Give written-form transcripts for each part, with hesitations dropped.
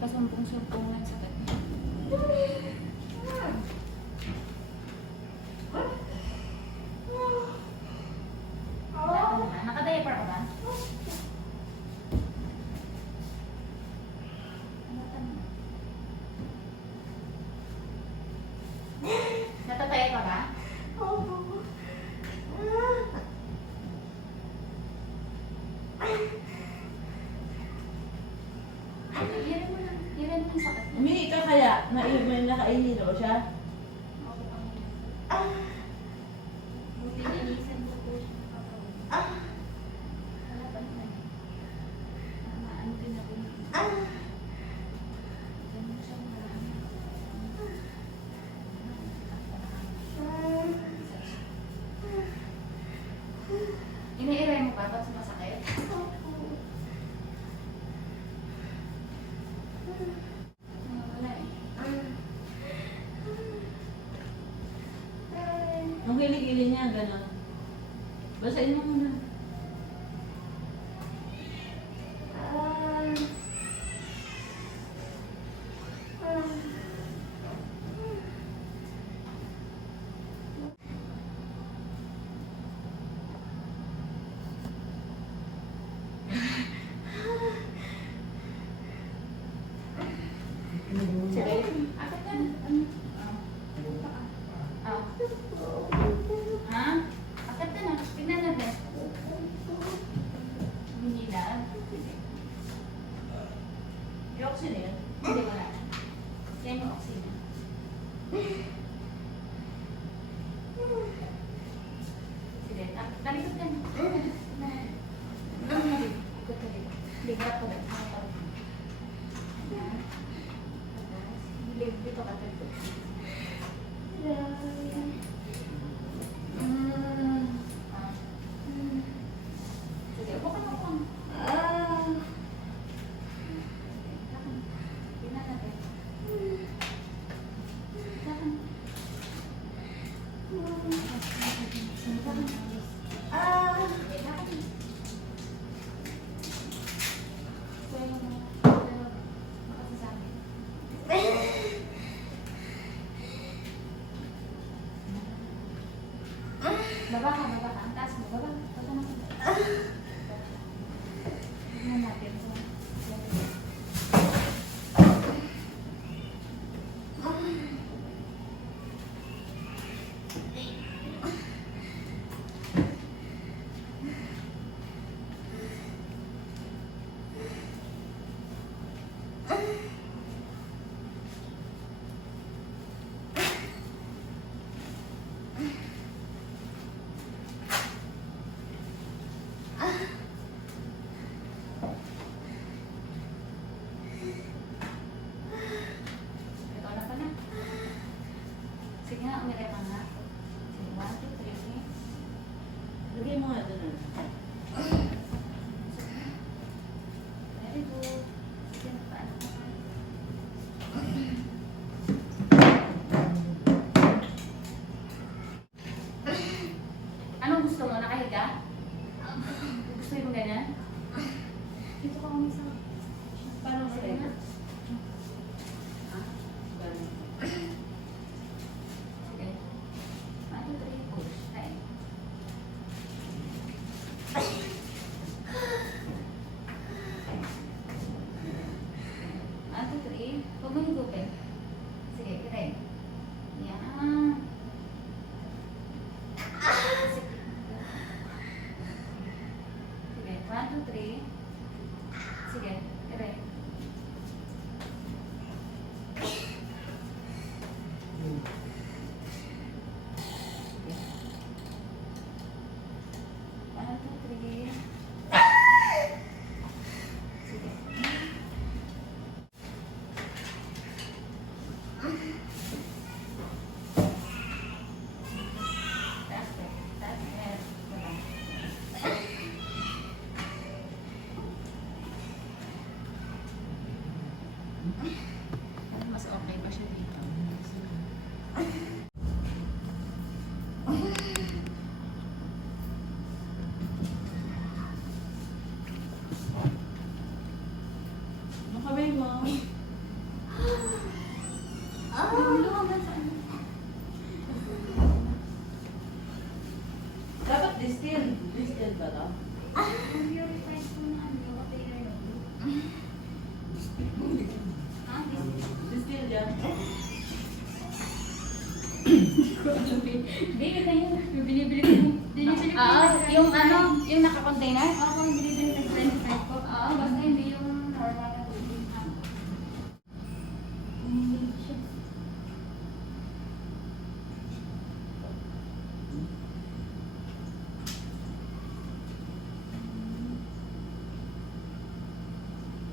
Pasumpong-sumpong lang sa kanya. Naka-diaper ka ba? Natataya ka ba? Hirin mo lang. Hirin mo yung sakit. Umihi ka kaya? May nakaihilo siya? Buti nilisan ko po siya kapag. Wala pa naman. Ano din ako. Diyan mo siya marami. Iniiray mo ba pag sumasakit? Wala eh. Ang kilig-kilig niya, gano'n. Basahin mo muna. Sige. Akit ka na. Ha? Akit ka na. Tignan natin. Hindi na. Yung oxygen. Hindi wala. Yan yung oxygen. Sige. Talikod ka na. Ikot ka dito. Ligat ko dito. Dito ka dito. Sige, upo ka na po. Tingnan natin. Baba ka, baba ka. Ang taas mo, baba. Baba na ka. Tingnan natin. Ikaw na pa na. Sige nga, umiray ka nga. Sige, 1, 2, 3, sige. Lagay mo nga doon. Very good. Sige, paano ka? Anong gusto mo? Nakahiga? Gusto mo ganyan? Dito ka kami sa... Paano Sige sa'yo? na. Ganun. Sige. 1, 2, 3, push. Time. One, two, three. Huwag mo higupin. Sige, kiray. Yan. Sige, 1, 2, 3. Sige, kiray. One, two, three. Sige. Taas, taas, baba. Mas okay pa siya dito. Makabay mo. Ha? Still dyan. Baby, tayo. Binibili ko. Binibili ko. Yung ano, yung naka-container? Oo, yung binibili ko sa 25 ko. Oo, basta hindi yung normal na tubig.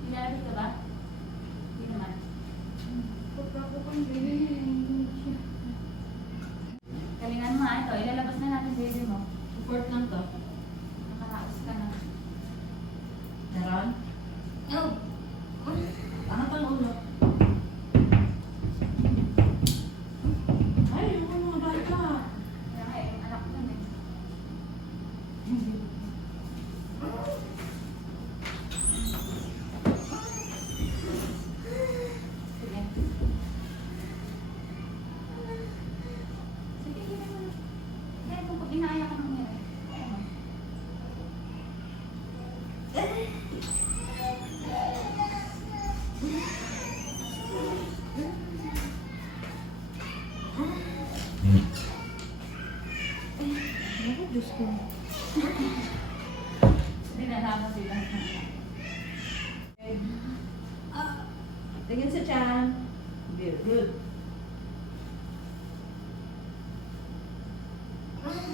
Nilalabit ka ba? Hindi naman. Galingan mo ito. Ilalabas na natin baby mo. Support lang to. Nakaraos ka na. Meron? Oh! Angat ang ulo. Ay, yung mga bata. Kaya nga yung anak nun eh. Sige. Sige, sige mo. Kaya kung inaya ka ng nila. Kaya mo. Ako, Diyos ko. Dinalama sila. Okay. Tingin sa tiyan. Good, good.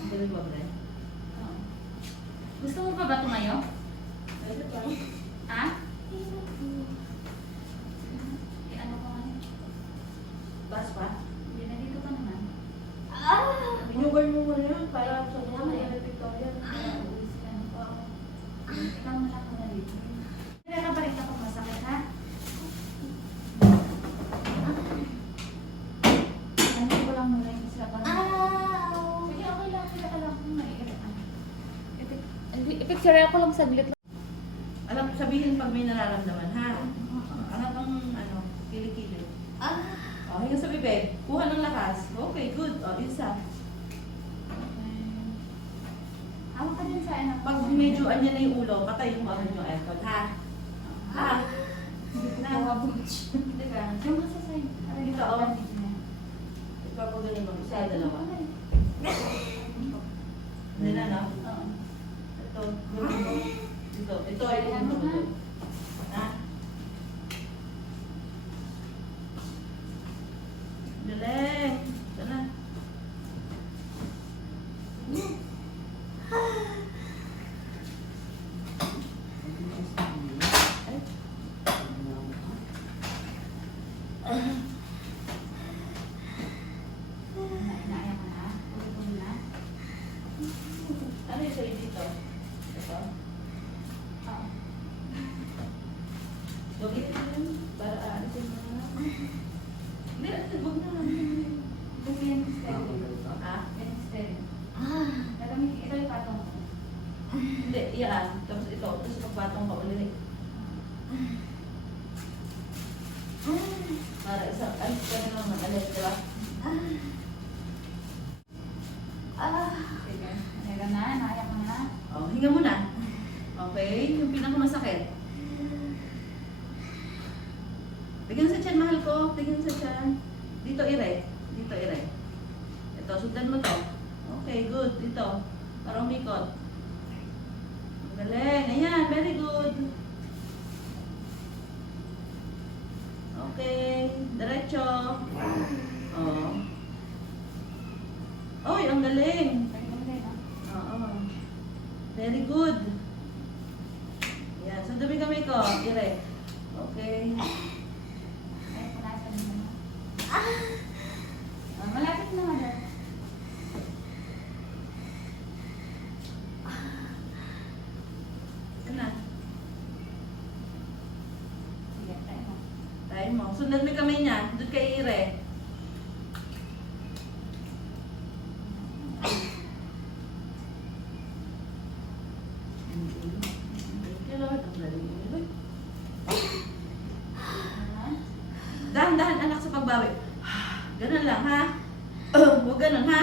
Galing ba, Bre? Oo. Gusto mo pa ba tumayo? Pwede pa. Ha? I-ano ko nga yun? Taas pa. Hindi na dito pa naman. Binugan mo muna yun para sa Kaya mga nga, electric ka yan. Uwis ka na po ako. Ikaw mo lang muna dito. Kaya ka ba rin ako masakit, ha? Ano ko lang muna yung sila pa. Sige, okay lang. Kaya ka lang kung maiirit. Ipicture ako lang saglit. Alam, sabihin pag may nararamdaman, ha? Anak ang, ano, kilikili. Oh, hinga sa bibig. Kuha ng lakas. Okay, good. Oh, isa. Hawak ka din sa anak. Pag medyo anya na yung ulo, patay mo agad yung aircon, ha? Ha? Hindi ko kawabot. Diba? Diyan ka sa side. Para Dito, dito oh. ako dito na. Ipapagaling mo. Isa, dalawa. Okay. Hindi na, no? Oo. Ito. Dito. Ito ay Ano na? Ha? Galing. Ito na. Inaaya ka na? Pagod na? Ano yung sa'yo dito? Ito? Oo. Gawin mo yun para aalisin mo na. Hindi, huwag na. Kasi yan steady. Ha? Yan steady. Nagamit, ito yung patong ko. Hindi, yan. Tapos ito. Tapos pagpatong ka ulit. Para isang, alis ka na naman. Alis, di ba? Sige. Meron na, naaya ka na. Oh, hinga muna. Okay, yung pinakamasakit. Tingnan sa tiyan, mahal ko. Tingnan sa tiyan. Dito, ire. Dito, ire. Ito, sundan mo to. Okay, good. Dito. Para umikot. Ang galing. Ayan, very good. Okay, diretso. Oh. Oy, ang galing. Pwede mo din, ah. Oo. Very good. Yan. So, dumi kami ko. Ire. Okay. Ay, punasan mo na. Malapit na nga. Yan na. Sige, tayo mo. Tayo mo. Sundan mo kami niya. Doon kay Ire. Kaya Lord, ang galing mo, Lord. Dahan-dahan anak sa pagbawi. Ganun lang, ha? Huwag ganun, ha?